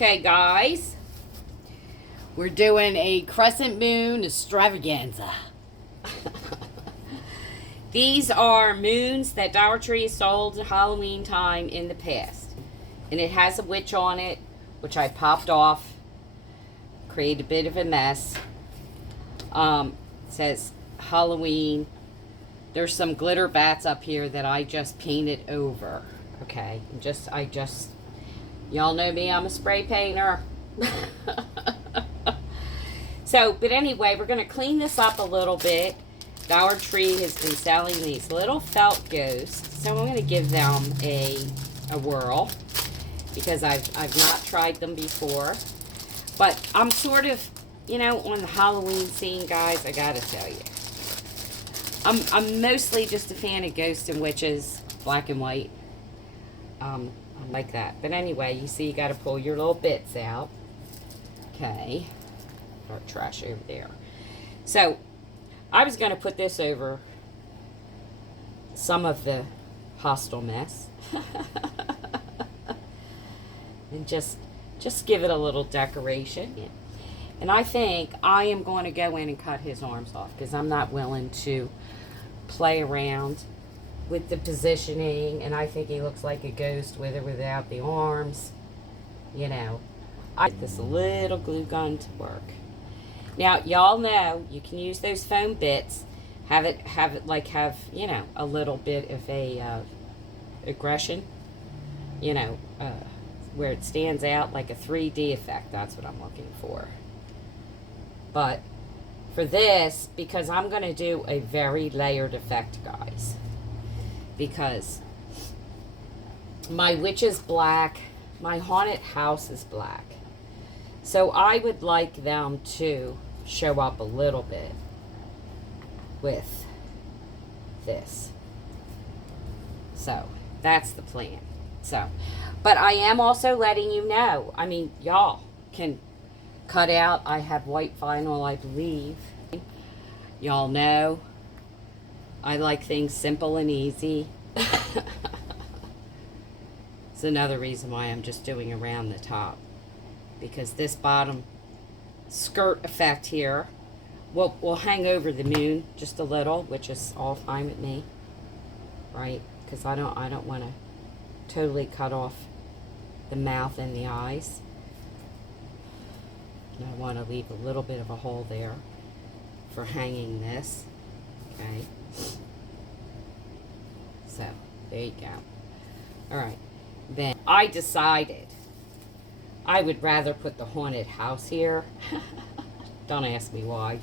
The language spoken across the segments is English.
Okay, guys, we're doing a crescent moon extravaganza. These are moons that Dollar Tree sold at Halloween time in the past. And it has a witch on it, which I popped off. Created a bit of a mess. It says Halloween. There's some glitter bats up here that I just painted over. Okay, y'all know me, I'm a spray painter. But anyway, we're going to clean this up a little bit. Dollar Tree has been selling these little felt ghosts, so I'm going to give them a whirl because I've not tried them before. But I'm sort of, on the Halloween scene, guys, I got to tell you. I'm mostly just a fan of ghosts and witches, black and white. I like that. But anyway, you see you got to pull your little bits out. Okay. Our trash over there. So, I was going to put this over some of the hostile mess. And just give it a little decoration. And I think I am going to go in and cut his arms off because I'm not willing to play around with the positioning, and I think he looks like a ghost with or without the arms. I get this little glue gun to work. Now, y'all know you can use those foam bits, have a little bit of a aggression, where it stands out like a 3D effect. That's what I'm looking for. But for this, because I'm going to do a very layered effect, guys, because my witch is black, my haunted house is black, so I would like them to show up a little bit with this. So that's the plan. But I am also letting you know, y'all can cut out. I have white vinyl, I believe. Y'all know I like things simple and easy. It's another reason why I'm just doing around the top, because this bottom skirt effect here will hang over the moon just a little, which is all fine with me, right? Because I don't want to totally cut off the mouth and the eyes. And I want to leave a little bit of a hole there for hanging this. Okay. So, there you go. Alright. Then I decided I would rather put the haunted house here. Don't ask me why.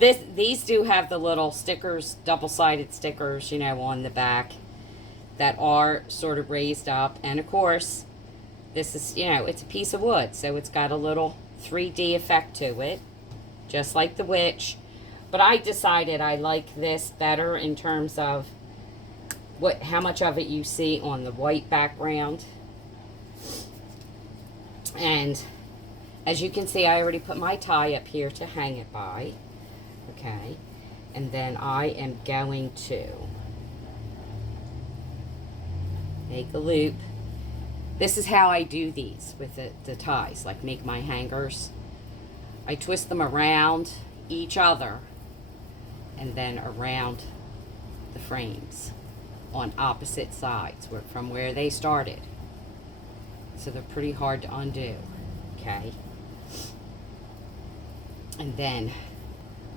These do have the little stickers, double-sided stickers, on the back that are sort of raised up. And of course, this is, it's a piece of wood, so it's got a little 3D effect to it, just like the witch. But I decided I like this better in terms of how much of it you see on the white background. And as you can see, I already put my tie up here to hang it by. Okay. And then I am going to make a loop. This is how I do these with the ties, like make my hangers. I twist them around each other and then around the frames on opposite sides from where they started. So they're pretty hard to undo. Okay. And then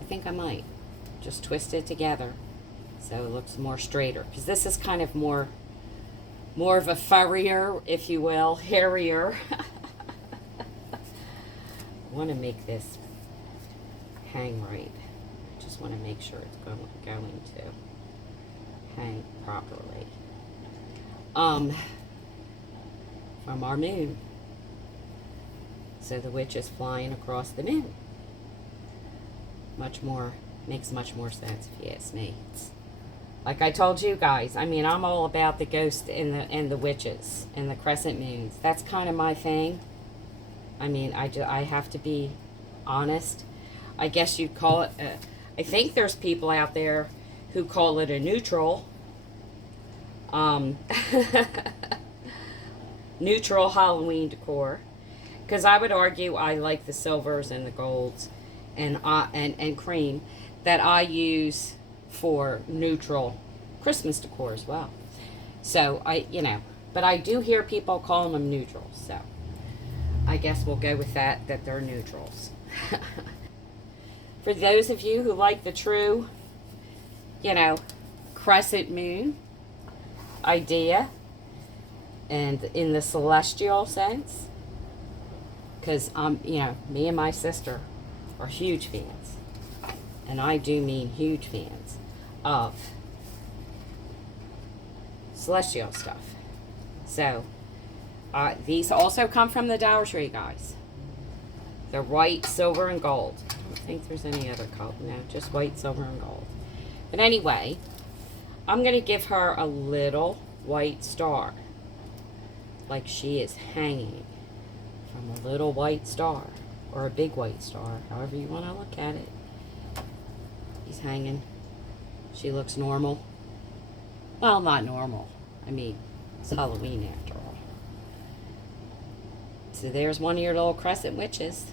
I think I might just twist it together so it looks more straighter, because this is kind of more of a furrier, if you will, hairier. I want to make this hang right. I just want to make sure it's going to hang properly. From our moon. So the witch is flying across the moon. Makes much more sense if you ask me. Like I told you guys, I'm all about the ghosts and the witches and the crescent moons. That's kind of my thing. I have to be honest. I guess you'd call it, I think there's people out there who call it a neutral. neutral Halloween decor. Because I would argue I like the silvers and the golds and cream that I use for neutral Christmas decor as well. So but I do hear people calling them neutrals. So I guess we'll go with that they're neutrals. For those of you who like the true, crescent moon idea and in the celestial sense, because me and my sister are huge fans, and I do mean huge fans of celestial stuff. So these also come from the Dollar Tree, guys. They're white, silver, and gold. I don't think there's any other color. No, just white, silver, and gold. But anyway, I'm going to give her a little white star, like she is hanging from a little white star, or a big white star, however you want to look at it. He's hanging. She looks normal. Well, not normal. I mean, it's Halloween after all. So there's one of your little crescent witches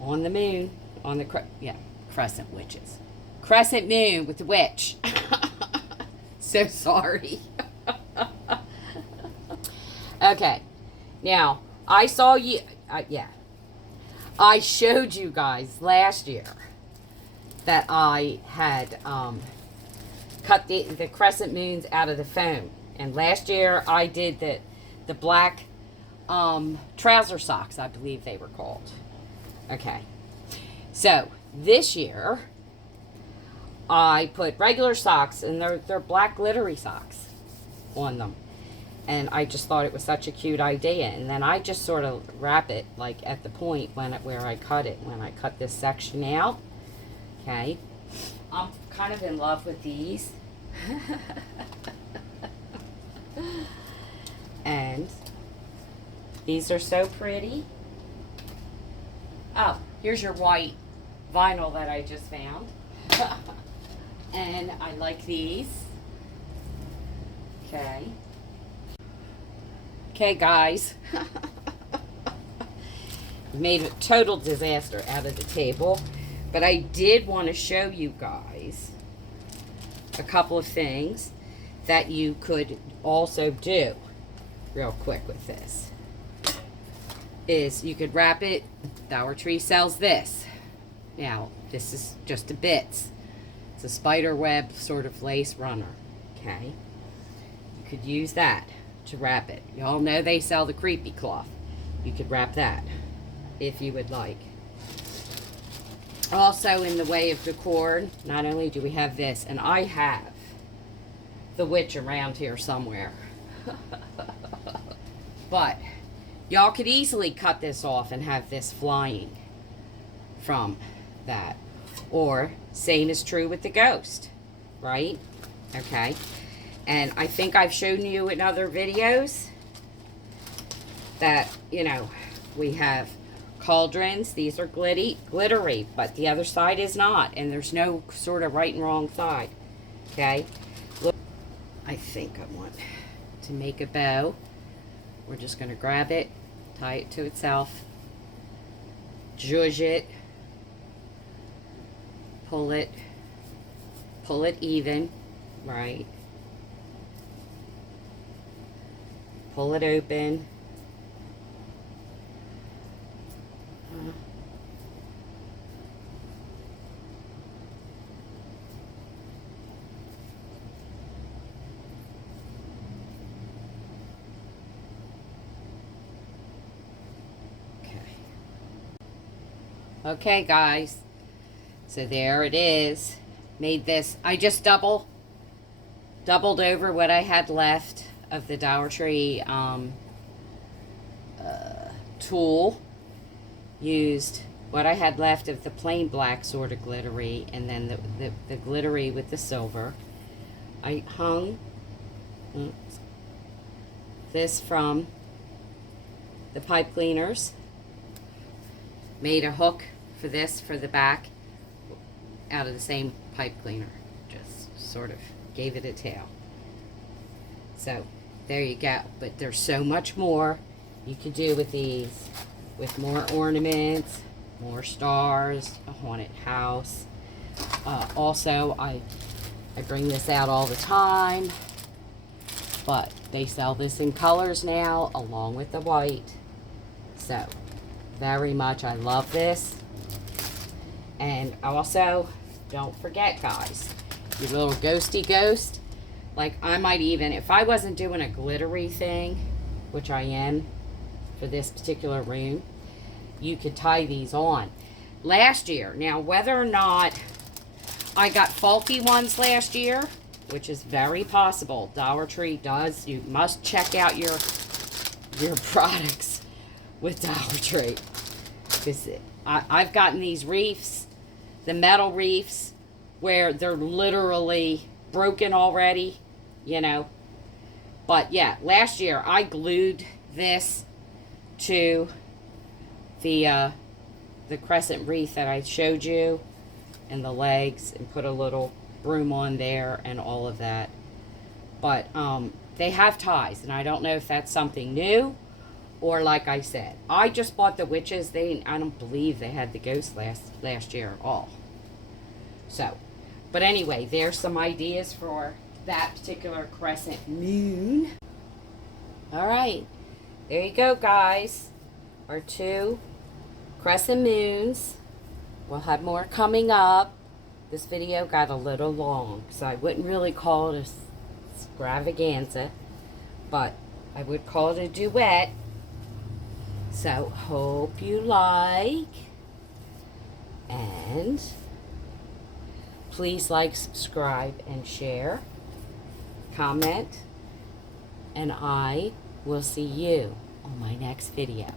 on the moon, on the crescent witches. Crescent moon with the witch. So sorry. Okay. Now, I saw you, I showed you guys last year that I had cut the crescent moons out of the foam. And last year I did the black trouser socks, I believe they were called. Okay. So, this year I put regular socks, and they're black glittery socks on them. And I just thought it was such a cute idea. And then I just sort of wrap it like at the point where I cut it, when I cut this section out. Okay. I'm kind of in love with these. And these are so pretty. Oh, here's your white vinyl that I just found. And I like these. Okay. Okay, guys. Made a total disaster out of the table. But I did want to show you guys a couple of things that you could also do real quick with this. Is you could wrap it. Dollar Tree sells this. Now, this is just a bits. It's a spider web sort of lace runner. Okay. You could use that to wrap it. Y'all know they sell the creepy cloth. You could wrap that if you would like. Also, in the way of decor, not only do we have this, and I have the witch around here somewhere. But y'all could easily cut this off and have this flying from that. Or, same is true with the ghost, right? Okay. And I think I've shown you in other videos that, we have cauldrons. These are glittery, but the other side is not. And there's no sort of right and wrong side. Okay. Look, I think I want to make a bow. We're just going to grab it, tie it to itself, zhuzh it, pull it even, right? Pull it open. Okay, guys. So there it is. Made this. I just doubled over what I had left of the Dollar Tree tool. Used what I had left of the plain black sort of glittery, and then the glittery with the silver. I hung this from the pipe cleaners. Made a hook for this for the back out of the same pipe cleaner. Just sort of gave it a tail. So there you go. But there's so much more you could do with these, with more ornaments, more stars, a haunted house. Also, I bring this out all the time, but they sell this in colors now along with the white. So very much I love this. And also, don't forget, guys, your little ghosty ghost. Like, I might even, if I wasn't doing a glittery thing, which I am for this particular room, you could tie these on. Last year, now whether or not I got faulty ones last year, which is very possible, Dollar Tree does, you must check out your products with Dollar Tree. Because I've gotten these reefs, the metal reefs, where they're literally broken already, you know. But yeah, last year I glued this to the crescent wreath that I showed you, and the legs, and put a little broom on there and all of that. But they have ties, and I don't know if that's something new, or like I said, I just bought the witches. I don't believe they had the ghost last year at all. So, but anyway, there's some ideas for that particular crescent moon. All right, there you go, guys. Our 2 crescent moons. We'll have more coming up. This video got a little long, so I wouldn't really call it a extravaganza, but I would call it a duet. So, hope you like, and please like, subscribe, and share, comment, and I will see you on my next video.